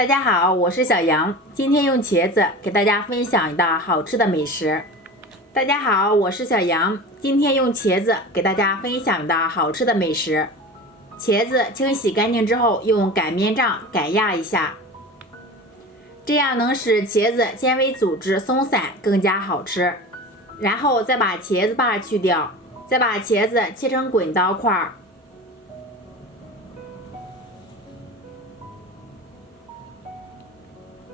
大家好，我是小杨，今天用茄子给大家分享一道好吃的美食。大家好，我是小杨，今天用茄子给大家分享一道好吃的美食。茄子清洗干净之后，用擀面杖擀压一下，这样能使茄子纤维组织松散，更加好吃。然后再把茄子把去掉，再把茄子切成滚刀块。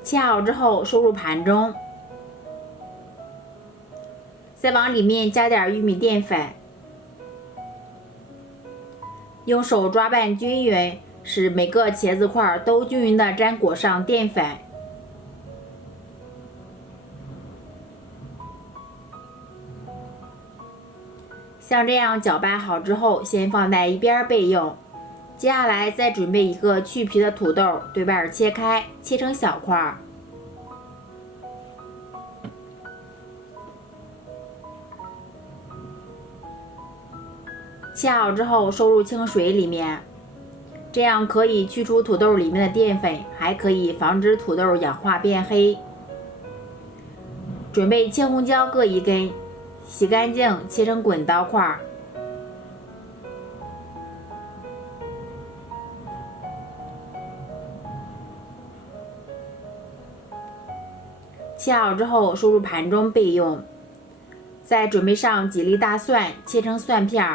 切好之后收入盘中，再往里面加点玉米淀粉，用手抓拌均匀，使每个茄子块都均匀地沾裹上淀粉。像这样搅拌好之后，先放在一边备用。接下来再准备一个去皮的土豆，对半切开，切成小块。切好之后收入清水里面，这样可以去除土豆里面的淀粉，还可以防止土豆氧化变黑。准备青红椒各1根，洗干净，切成滚刀块。切好之后收入盘中备用。再准备上几粒大蒜，切成蒜片，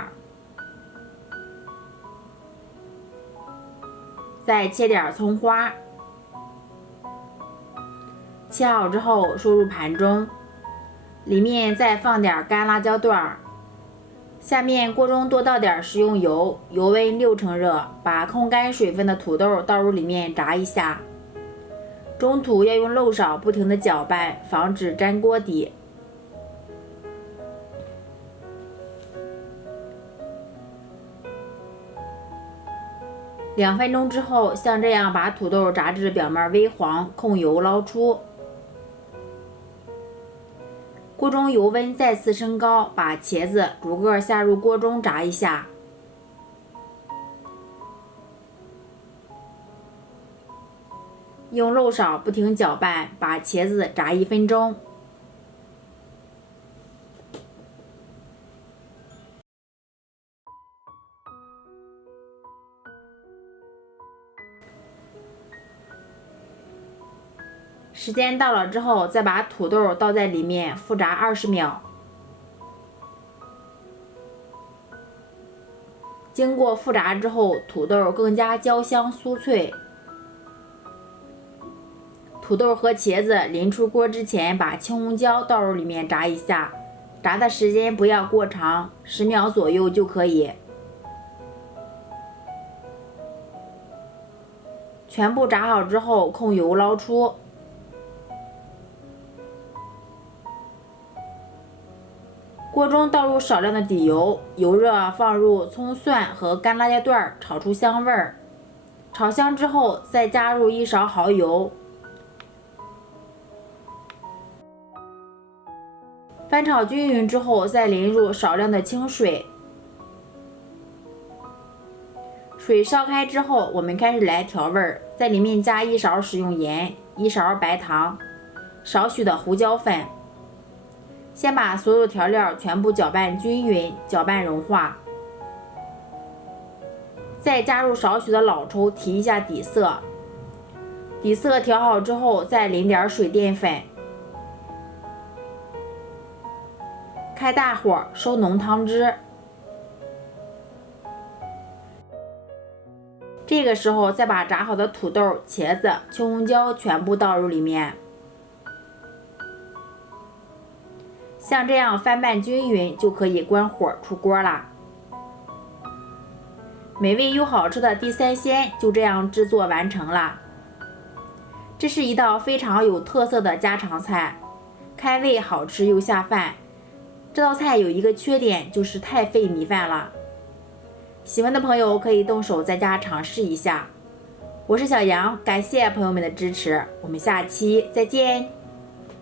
再切点葱花。切好之后收入盘中，里面再放点干辣椒段。下面锅中多倒点食用油，油温6成热，把控干水分的土豆倒入里面炸一下。中途要用漏勺不停地搅拌，防止粘锅底。2分钟之后，像这样把土豆炸至表面微黄，控油捞出。锅中油温再次升高，把茄子逐个下入锅中炸一下。用漏勺不停搅拌，把茄子炸1分钟。时间到了之后，再把土豆倒在里面复炸20秒。经过复炸之后，土豆更加焦香酥脆。土豆和茄子临出锅之前，把青红椒倒入里面炸一下，炸的时间不要过长，10秒左右就可以。全部炸好之后，控油捞出。锅中倒入少量的底油，油热放入葱蒜和干辣椒段，炒出香味儿。炒香之后，再加入1勺蚝油。翻炒均匀之后，再淋入少量的清水。水烧开之后，我们开始来调味儿，在里面加1勺食用盐，1勺白糖，少许的胡椒粉。先把所有调料全部搅拌均匀，搅拌融化。再加入少许的老抽提一下底色。底色调好之后，再淋点水淀粉。开大火收浓汤汁。这个时候再把炸好的土豆、茄子、青红椒全部倒入里面。像这样翻拌均匀就可以关火出锅啦。美味又好吃的地三鲜就这样制作完成了。这是一道非常有特色的家常菜，开胃好吃又下饭。这道菜有一个缺点，就是太费米饭了。喜欢的朋友可以动手在家尝试一下。我是小杨，感谢朋友们的支持，我们下期再见。